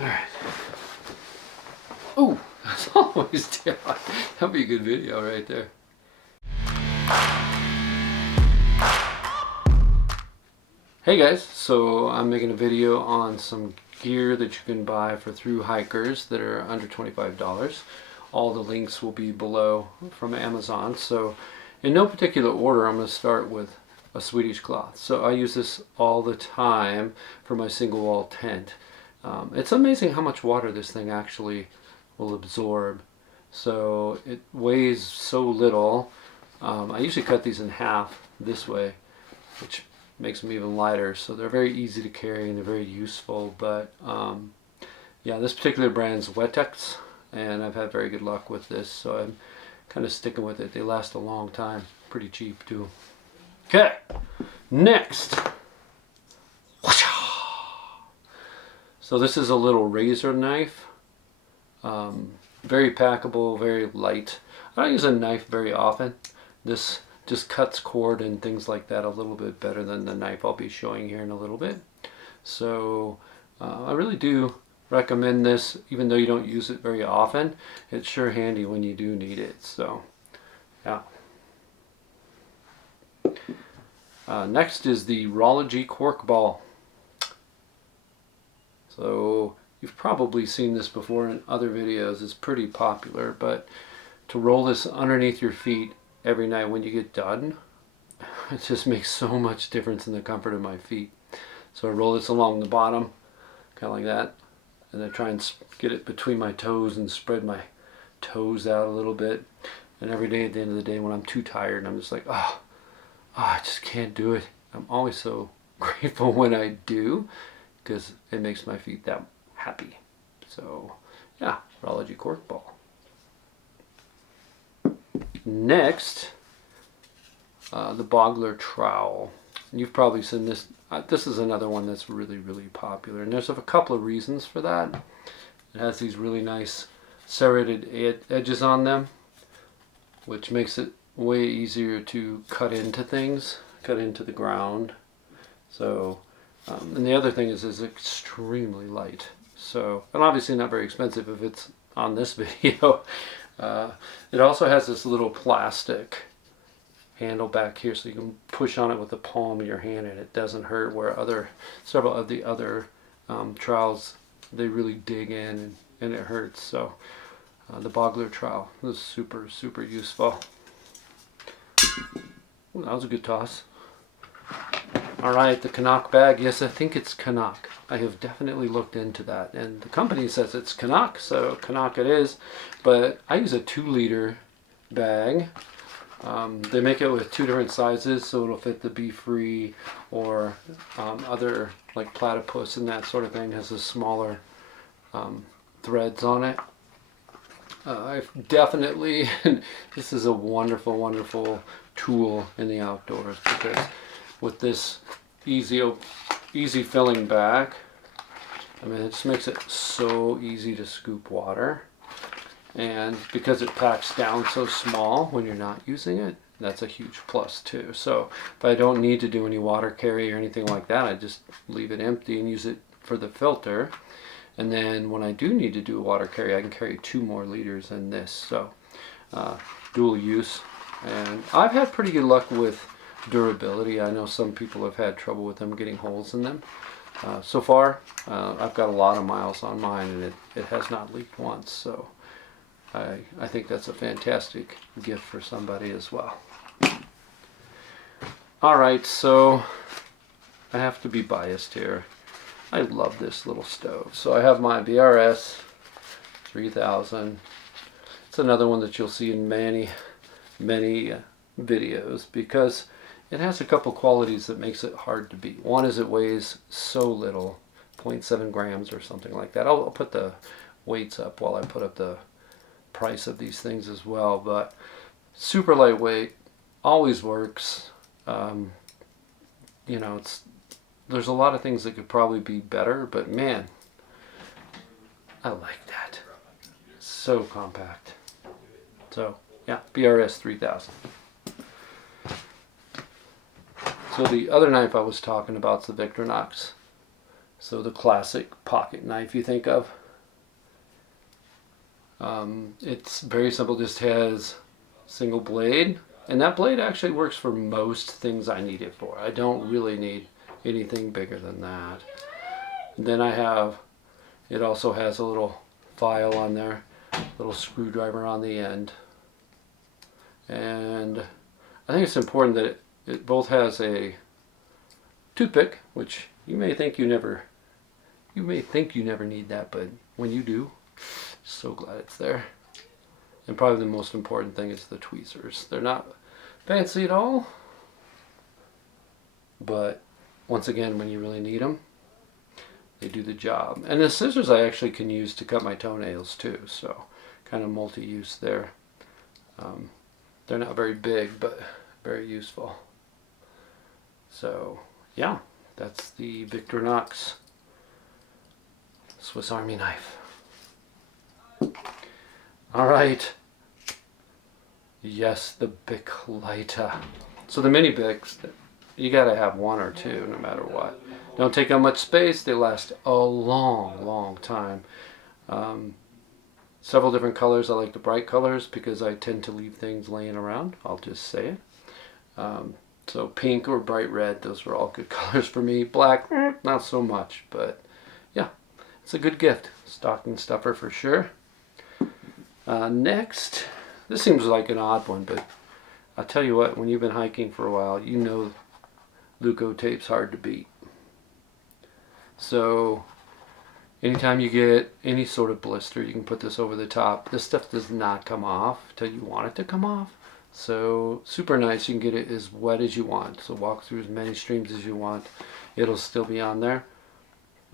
Alright. Oh, that's always down. That'd be a good video right there. Hey guys, so I'm making a video on some gear that you can buy for thru hikers that are under $25. All the links will be below from Amazon. So in no particular order, I'm going to start with a Swedish cloth. So I use this all the time for my single wall tent. It's amazing how much water this thing actually will absorb. So it weighs so little. I usually cut these in half this way, which makes them even lighter. So they're very easy to carry and they're very useful. But yeah, this particular brand's Wetex, and I've had very good luck with this. So I'm kind of sticking with it. They last a long time. Pretty cheap too. Okay, next. So this is a little razor knife. Very packable, very light. I don't use a knife very often. This just cuts cord and things like that a little bit better than the knife I'll be showing here in a little bit. So I really do recommend this, even though you don't use it very often. It's sure handy when you do need it. So yeah. Next is the Rology cork ball. So you've probably seen this before in other videos. It's pretty popular, but to roll this underneath your feet every night when you get done, it just makes so much difference in the comfort of my feet. So I roll this along the bottom, kind of like that, and I try and get it between my toes and spread my toes out a little bit. And every day at the end of the day when I'm too tired, I'm just like, oh, I just can't do it. I'm always so grateful when I do, because it makes my feet that happy. So yeah, Rology cork ball. Next, the Boggler trowel. You've probably seen this. This is another one that's really, really popular, and there's a couple of reasons for that. It has these really nice serrated edges on them, which makes it way easier to cut into things, cut into the ground. So, and the other thing is it's extremely light. So, and obviously not very expensive if it's on this video. It also has this little plastic handle back here, so you can push on it with the palm of your hand and it doesn't hurt, where several of the other trowels, they really dig in and it hurts. So the Boggler trowel is super, super useful. Ooh, that was a good toss. Alright, the Canuck bag. Yes, I think it's Canuck. I have definitely looked into that, and the company says it's Canuck, so Canuck it is. But I use a 2-liter bag. They make it with 2 different sizes, so it'll fit the Be Free or other, like platypus and that sort of thing. It has a smaller threads on it. I've definitely, this is a wonderful, wonderful tool in the outdoors, because with this easy filling bag, I mean, it just makes it so easy to scoop water. And because it packs down so small when you're not using it, that's a huge plus too. So if I don't need to do any water carry or anything like that, I just leave it empty and use it for the filter. And then when I do need to do a water carry, I can carry 2 more liters in this. So dual use. And I've had pretty good luck with durability. I know some people have had trouble with them getting holes in them. So far, I've got a lot of miles on mine, and it has not leaked once. So I think that's a fantastic gift for somebody as well. Alright, so I have to be biased here. I love this little stove. So I have my BRS 3000. It's another one that you'll see in many videos, because it has a couple qualities that makes it hard to beat. One is it weighs so little, 0.7 grams or something like that. I'll put the weights up while I put up the price of these things as well. But super lightweight, always works. You know, there's a lot of things that could probably be better, but man, I like that. So compact. So yeah, BRS 3000. So the other knife I was talking about is the Victorinox So the classic pocket knife you think of. It's very simple, just has single blade, and that blade actually works for most things I need it for. I don't really need anything bigger than that. And then it also has a little file on there, little screwdriver on the end. And I think it's important that it both has a toothpick, which you may think you never need that, but when you do, so glad it's there. And probably the most important thing is the tweezers. They're not fancy at all, but once again, when you really need them, they do the job. And the scissors I actually can use to cut my toenails too, so kind of multi-use there. They're not very big, but very useful. So yeah, that's the Victorinox Swiss Army knife. All right. Yes, the Bic Lighter. So the mini Bics, you gotta have one or two no matter what. Don't take up much space. They last a long, long time. Several different colors. I like the bright colors because I tend to leave things laying around. I'll just say it. So pink or bright red, those were all good colors for me. Black, not so much, but yeah, it's a good gift. Stocking stuffer for sure. Next, this seems like an odd one, but I'll tell you what, when you've been hiking for a while, you know Leukotape's hard to beat. So anytime you get any sort of blister, you can put this over the top. This stuff does not come off till you want it to come off. So super nice. You can get it as wet as you want. So walk through as many streams as you want. It'll still be on there.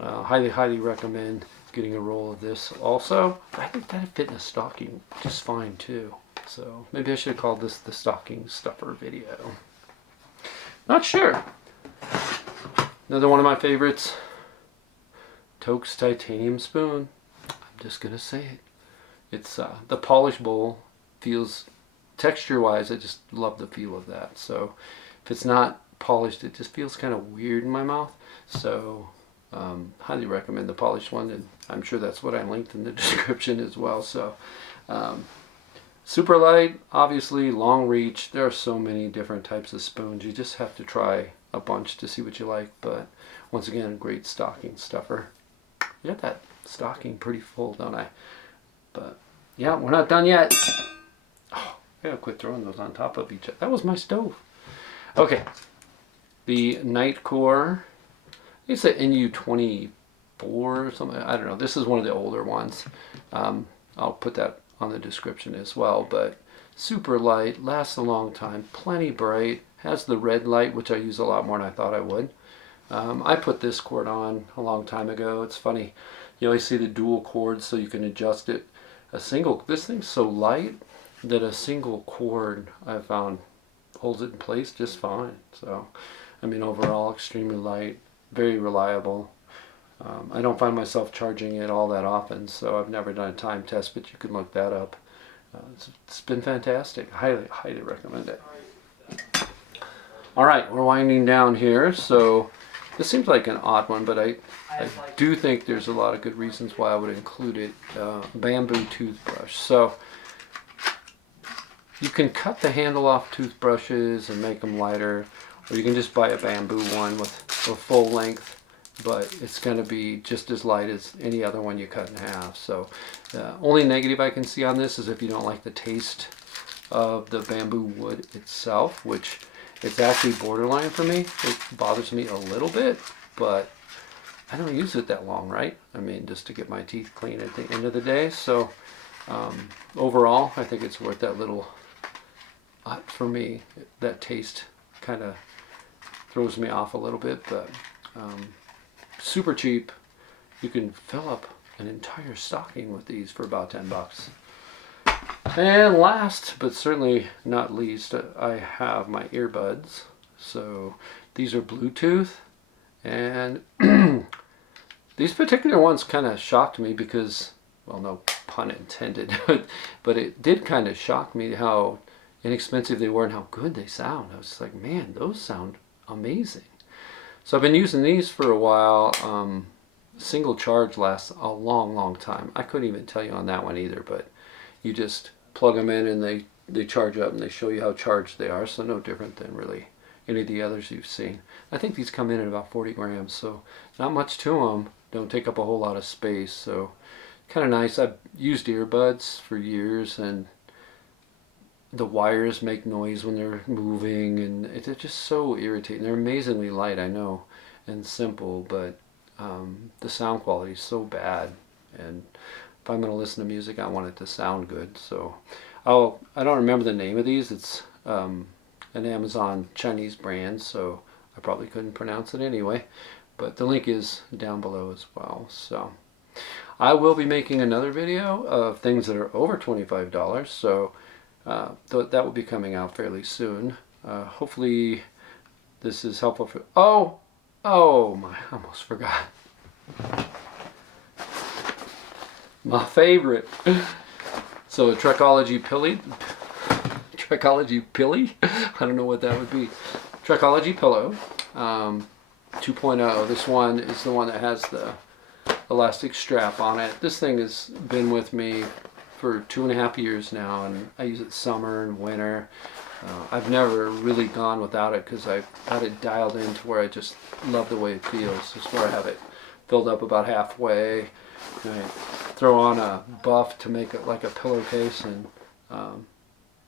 Highly, highly recommend getting a roll of this also. I think that'd fit in a stocking just fine too. So maybe I should have called this the stocking stuffer video. Not sure. Another one of my favorites. Toke's titanium spoon. I'm just gonna say it. It's the polished bowl feels, texture wise, I just love the feel of that. So if it's not polished, it just feels kind of weird in my mouth. So highly recommend the polished one, and I'm sure that's what I linked in the description as well. So super light, obviously long reach. There are so many different types of spoons. You just have to try a bunch to see what you like. But once again, a great stocking stuffer. I got that stocking pretty full, don't I? But yeah, we're not done yet. Oh, I gotta quit throwing those on top of each other. That was my stove. Okay, the Nightcore. It's an NU24 or something. I don't know. This is one of the older ones. I'll put that on the description as well. But super light, lasts a long time, plenty bright, has the red light, which I use a lot more than I thought I would. I put this cord on a long time ago. It's funny. You always see the dual cords so you can adjust it. This thing's so light that a single cord I found holds it in place just fine. So, I mean, overall, extremely light. Very reliable. I don't find myself charging it all that often, so I've never done a time test, but you can look that up. It's been fantastic. Highly, highly recommend it. All right, we're winding down here, so this seems like an odd one, but I do think there's a lot of good reasons why I would include it. Bamboo toothbrush. So you can cut the handle off toothbrushes and make them lighter, or you can just buy a bamboo one with a full length, but it's going to be just as light as any other one you cut in half. So the only negative I can see on this is if you don't like the taste of the bamboo wood itself, which it's actually borderline for me. It bothers me a little bit, but I don't use it that long, right? I mean, just to get my teeth clean at the end of the day. So overall, I think it's worth that little, for me, that taste kind of throws me off a little bit, but super cheap. You can fill up an entire stocking with these for about 10 bucks. And last but certainly not least, I have my earbuds. So these are Bluetooth, and these particular ones kind of shocked me because, well, no pun intended, but it did kind of shock me how inexpensive they were and how good they sound. I was just like, man, those sound amazing. So I've been using these for a while. single charge lasts a long time. I couldn't even tell you on that one either, but you just plug them in and they charge up and they show you how charged they are, so no different than really any of the others you've seen. I think these come in at about 40 grams, so not much to them, don't take up a whole lot of space, so kind of nice. I've used earbuds for years, and the wires make noise when they're moving, and they're just so irritating. They're amazingly light, I know, and simple, but the sound quality is so bad, and if I'm going to listen to music, I want it to sound good. So I don't remember the name of these. It's an Amazon Chinese brand, so I probably couldn't pronounce it anyway, but the link is down below as well. So I will be making another video of things that are over $25, so that will be coming out fairly soon. Hopefully this is helpful for... Oh my, I almost forgot. My favorite. So a Trekology Pilly. Trekology Pilly? I don't know what that would be. Trekology Pillow 2.0. This one is the one that has the elastic strap on it. This thing has been with me for 2.5 years now, and I use it summer and winter. I've never really gone without it because I've got it dialed in to where I just love the way it feels. Just where I have it filled up about halfway. I throw on a buff to make it like a pillowcase, and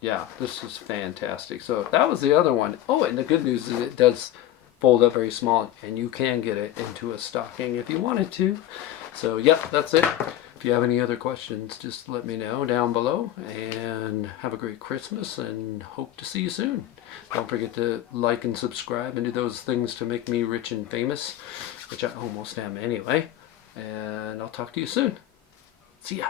yeah, this is fantastic. So that was the other one. Oh, and the good news is it does fold up very small, and you can get it into a stocking if you wanted to. So yep, that's it. If you have any other questions, just let me know down below, and have a great Christmas, and hope to see you soon. Don't forget to like and subscribe and do those things to make me rich and famous, which I almost am anyway. And I'll talk to you soon. See ya.